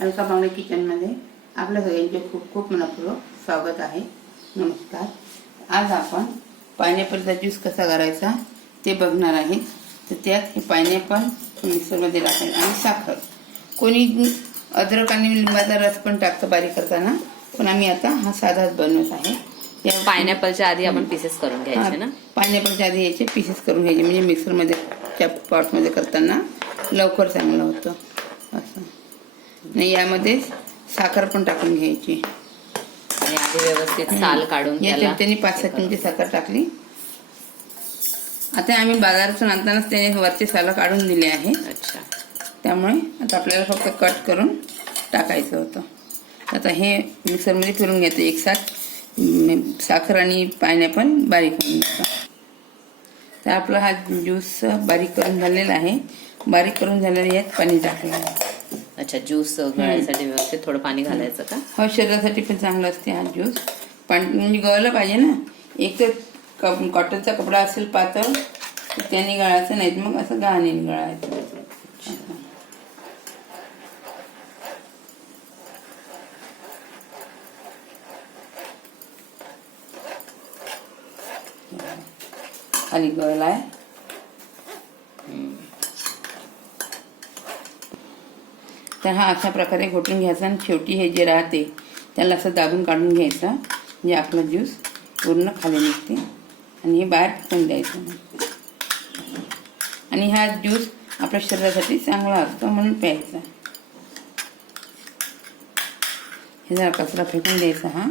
अलका बांगडे किचनमध्ये आपल्या सगळ्यांचे खूप खूप मनपूर्वक स्वागत आहे. नमस्कार. आज आपण पायनॅपलचा ज्यूस कसा करायचा ते बघणार आहे तर त्यात हे पायनॅपल मिक्सरमध्ये टाकायचं आणि साखर. कोणी अद्रक आणि लिंबाचा रस पण टाकतं बारीक करताना पण आम्ही आता हा साधाच बनवत आहे. त्या- पायनॅपलच्या आधी आपण पीसेस करून घ्यायचे ना? पायनॅपलच्या आधी याचे पीसेस करून घ्यायचे. म्हणजे मिक्सरमध्ये त्या पॉटमध्ये करताना लवकर चांगलं होतं. आणि यामध्ये साखर पण टाकून घ्यायची. आणि आधी व्यवस्थित साल काढून त्यांनी पाच सात चमचे साखर टाकली. आता आम्ही बाजारातून आणतानाच त्याने वरचे सालं काढून दिले आहे. अच्छा. त्यामुळे आता आपल्याला फक्त कट करून टाकायचं होतं. आता हे मिक्सरमध्ये फिरून घ्यायचं एक साथ. साखर आणि पायनॅपल बारीक होऊन घ्यायचं तर आपला हा ज्यूस बारीक करून झालेला आहे. बारीक करून झालेला यात पाणी टाकलेलं आहे अच्छा ज्यूस गळायसाठी व्यवस्थित थोडं पाणी घालायचं का? हा शरीरासाठी पण चांगला असते हा ज्यूस पाणी म्हणजे गळलं पाहिजे ना. एक तर कप कॉटनचा कपडा असेल पातळ त्याने गळायचं नाही तर मग असं गहाणे गळायचं. खाली गळलाय. तर हा अशा प्रकारे घोटून घ्यायचा आणि शेवटी हे जे राहते त्याला असं दाबून काढून घ्यायचा म्हणजे आपला ज्यूस पूर्ण खाली निघते. आणि हे बाहेर फेकून द्यायचं. आणि हा ज्यूस आपल्या शरीरासाठी चांगला असतो म्हणून प्यायचा. हे जरा कचरा फेकून द्यायचा हा.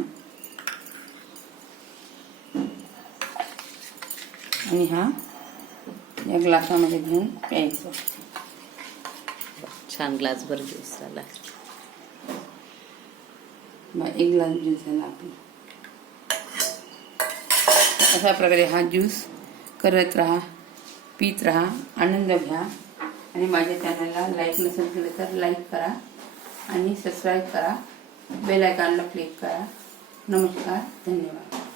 आणि हा या ग्लासामध्ये घेऊन प्यायचा. छान ग्लासभर ज्यूस झाला. मग एक ग्लास ज्यूस झाला आपला. अशा प्रकारे हा ज्यूस करत राहा पित राहा आनंद घ्या. आणि माझ्या चॅनलला लाईक नसेल केलं तर लाईक करा आणि सबस्क्राईब करा. बेल आयकॉनला क्लिक करा. नमस्कार धन्यवाद.